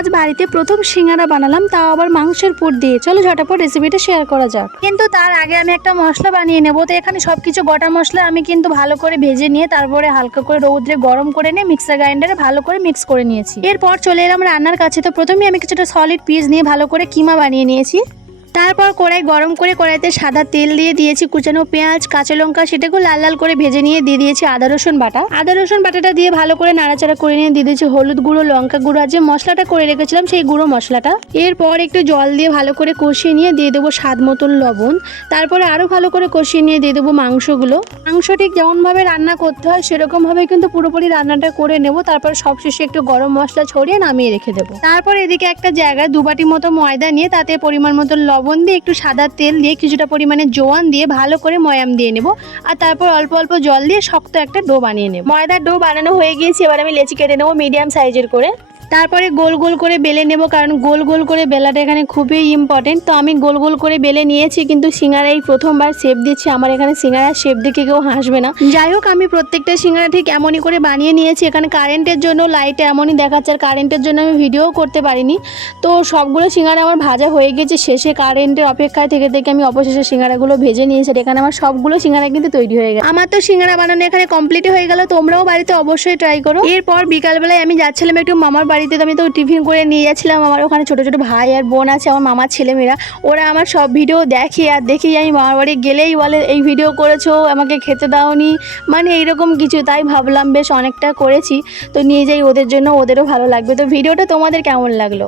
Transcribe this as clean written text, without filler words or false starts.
আজ বাড়িতে প্রথম সিঙ্গারা বানালাম, তাও আবার মাংসের পুর দিয়ে। চলো ঝটাপট রেসিপিটা শেয়ার করা যাক। কিন্তু তার আগে আমি একটা মশলা বানিয়ে নেবো। তো এখানে সবকিছু গোটা মশলা আমি কিন্তু ভালো করে ভেজে নিয়ে তারপরে হালকা করে রৌদ্রে গরম করে নিয়ে মিক্সার গ্রাইন্ডারে ভালো করে মিক্স করে নিয়েছি। এরপর চলে এলাম রান্নার কাছে। তো প্রথমে আমি কিছুটা সলিড পিস নিয়ে ভালো করে কিমা বানিয়ে নিয়েছি। তারপর কড়াই গরম করে কড়াইতে সাদা তেল দিয়ে দিয়েছি কুচানো পেঁয়াজ, কাঁচা লঙ্কা, সেটাকে লাল লাল করে ভেজে নিয়ে দিয়ে দিয়েছি আদা রসুন বাটা। আদা রসুন বাটাটা দিয়ে ভালো করে নাড়াচাড়া করে নিয়ে দিয়ে দিয়েছি হলুদ গুঁড়ো, লঙ্কা গুঁড়ো আর যে মশলাটা করে রেখেছিলাম সেই গুঁড়ো মশলাটা। এরপর একটু জল দিয়ে ভালো করে কষিয়ে নিয়ে দিয়ে দেবো স্বাদ মতন লবণ। তারপরে আরও ভালো করে কষিয়ে নিয়ে দিয়ে দেবো মাংসগুলো। মাংস ঠিক যেমনভাবে রান্না করতে হয় সেরকমভাবে কিন্তু পুরোপুরি রান্নাটা করে নেব। তারপর সবশেষে একটু গরম মশলা ছড়িয়ে নামিয়ে রেখে দেবো। তারপর এদিকে একটা জায়গায় 2 বাটি মতো ময়দা নিয়ে তাতে পরিমাণ মতো লবণ দিয়ে একটু সাদা তেল দিয়ে কিছুটা পরিমাণে জোয়ান দিয়ে ভালো করে ময়াম দিয়ে নেব। আর তারপর অল্প অল্প জল দিয়ে শক্ত একটা ডো বানিয়ে নেব। ময়দার ডো বানানো হয়ে গিয়েছে, এবার আমি লেচি কেটে নেবো মিডিয়াম সাইজের করে। তারপরে গোল গোল করে বেলে নেব, কারণ গোল গোল করে বেলাটা এখানে খুবই ইম্পর্টেন্ট। তো আমি গোল গোল করে বেলে নিয়েছি, কিন্তু সিঙ্গারা এই প্রথমবার শেপ দিচ্ছি। আমার এখানে সিঙ্গারার শেপ দেখে কেউ হাসবে না। যাই হোক, আমি প্রত্যেকটা সিঙ্গারা ঠিক এমনই করে বানিয়ে নিয়েছি। এখানে কারেন্টের জন্য লাইট এমনই দেখাচ্ছে, আর কারেন্টের জন্য আমি ভিডিও করতে পারিনি। তো সবগুলো সিঙ্গারা আমার ভাজা হয়ে গেছে। শেষে কারেন্টের অপেক্ষায় থেকে আমি অবশেষে সিঙ্গারাগুলো ভেজে নিয়েছি। এখানে আমার সবগুলো সিঙ্গারা কিন্তু তৈরি হয়ে গেছে। আমার তো সিঙ্গারা বানানো এখানে কমপ্লিট হয়ে গেল। তোমরাও বাড়িতে অবশ্যই ট্রাই করো। এরপর বিকালবেলায় আমি যাচ্ছিলাম একটু মামার বাড়িতে। তো আমি তো টিফিন করে নিয়ে যাচ্ছিলাম। আমার ওখানে ছোটো ছোটো ভাই আর বোন আছে, আমার মামার ছেলেমেয়েরা। ওরা আমার সব ভিডিও দেখে, আর দেখেই আমি মামার বাড়ি গেলেই বলে এই ভিডিও করেছো, আমাকে খেতে দাওনি, মানে এইরকম কিছু। তাই ভাবলাম বেশ অনেকটা করেছি, তো নিয়ে যাই ওদের জন্য, ওদেরও ভালো লাগবে। তো ভিডিওটা তোমাদের কেমন লাগলো?